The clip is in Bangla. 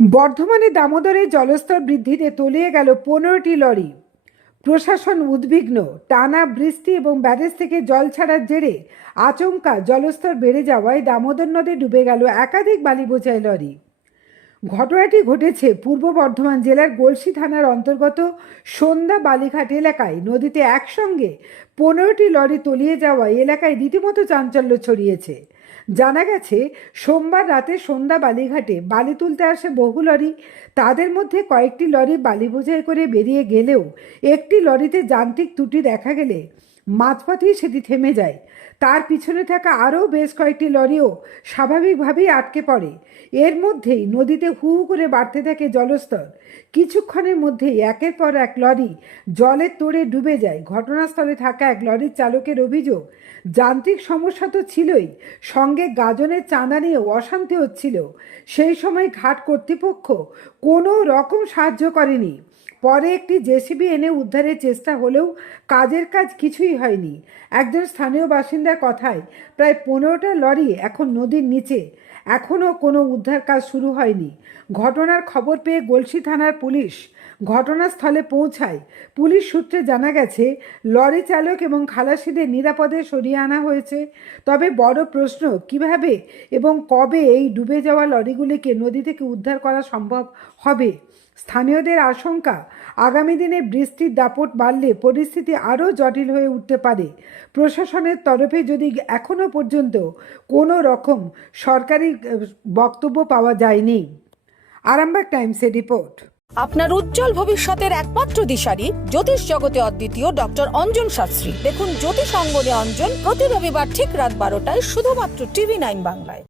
বর্ধমানে দামোদরে জলস্তর বৃদ্ধিতে তলিয়ে গেল পনেরোটি লরি। প্রশাসন উদ্বিগ্ন, টানা বৃষ্টি এবং ব্যারেজ থেকে জল ছাড়ার জেরে আচমকা জলস্তর বেড়ে যাওয়ায় দামোদর নদে ডুবে গেল একাধিক বালি বোঝাই লরি। ঘটনাটি ঘটেছে পূর্ব বর্ধমান জেলার গলসি থানার অন্তর্গত সন্ধ্যা বালিঘাট এলাকায়। নদীতে একসঙ্গে পনেরোটি লরি তলিয়ে যাওয়ায় এলাকায় রীতিমতো চাঞ্চল্য ছড়িয়েছে। জানা গেছে, সোমবার রাতে সন্ধ্যা বালিঘাটে বালি তুলতে আসে বহু লরি। তাদের মধ্যে কয়েকটি লরি বালি বোঝাই করে বেরিয়ে গেলেও একটি লরিতে যান্ত্রিক ত্রুটি দেখা গেলে মাঝপথেই সেটি থেমে যায়। তার পিছনে থাকা আরও বেশ কয়েকটি লরিও স্বাভাবিকভাবেই আটকে পড়ে। এর মধ্যেই নদীতে হু হু করে বাড়তে থাকে জলস্তর। কিছুক্ষণের মধ্যেই একের পর এক লরি জলের তোড়ে ডুবে যায়। ঘটনাস্থলে থাকা এক লরির চালকের অভিযোগ, যান্ত্রিক সমস্যা তো ছিলই সঙ্গে গাজনের চাঁদা নিয়েও অশান্তি হচ্ছিল। সেই সময় ঘাট কর্তৃপক্ষ কোনো রকম সাহায্য করেনি। পরে একটি জেসিবি এনে উদ্ধারের চেষ্টা হলেও কাজের কাজ কিছুই হয়নি। একজন স্থানীয় বাসিন্দার কথায়, প্রায় পনেরোটা লরি এখন নদীর নিচে। এখনও কোনো উদ্ধার কাজ শুরু হয়নি। ঘটনার খবর পেয়ে গলসি থানার পুলিশ ঘটনাস্থলে পৌঁছায়। পুলিশ সূত্রে জানা গেছে, লরি চালক এবং খালাসিদের নিরাপদে সরিয়ে আনা হয়েছে। তবে বড় প্রশ্ন, কীভাবে এবং কবে এই ডুবে যাওয়া লরিগুলিকে নদী থেকে উদ্ধার করা সম্ভব হবে। স্থানীয়দের আশঙ্কা, আগামী দিনে বৃষ্টির দাপট বাড়লে পরিস্থিতি আরও জটিল হয়ে উঠতে পারে। প্রশাসনের তরফে যদি এখনও পর্যন্ত কোনো রকম সরকারি বক্তব্য পাওয়া যায়নি। আরামবাগ টাইমসের রিপোর্ট। আপনার উজ্জ্বল ভবিষ্যতের একমাত্র দিশারি জ্যোতিষ জগতে অদ্বিতীয় ডক্টর অঞ্জন শাস্ত্রী। দেখুন জ্যোতিষ অঙ্গনে অঞ্জন প্রতি রবিবার ঠিক রাত বারোটায় শুধুমাত্র টিভি নাইন বাংলায়।